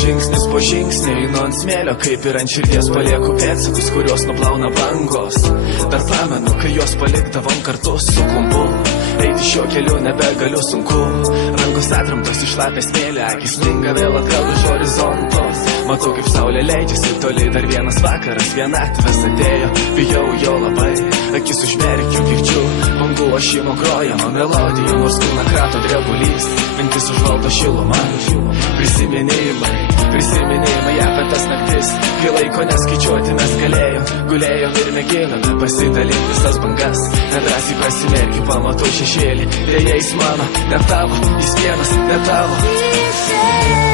Žingsnis po žingsnio einu ant smėlio, kaip ir ant širdies palieku pėdsakus, kuriuos nuplauna bangos. Dar pamenu, kai juos palikdavom kartu su kumpu. Eiti šiuo keliu nebegaliu, sunku. Rankos atremtos į šlapę smėlį, akis stinga vėl atgal už horizonto. Matau, kaip saulė leidžiasi toli, dar vienas vakaras, vienatvės atėjo. Bijau jo labai, akis užmerkiu, girdžiu bangų ošimo grojamo melodijų, nors kūną krato drebulys, mintis užvaldo šilumą. Prisiminimai apie tas naktis, kai laiko neskaičiuoti mes gulėjom ir mėginome pasidalinti visas bangas. Nedrąsiai prasimerkiu, pamatau šešėlį, dėja jis mano, ne tavo, jis vienas, ne tavo.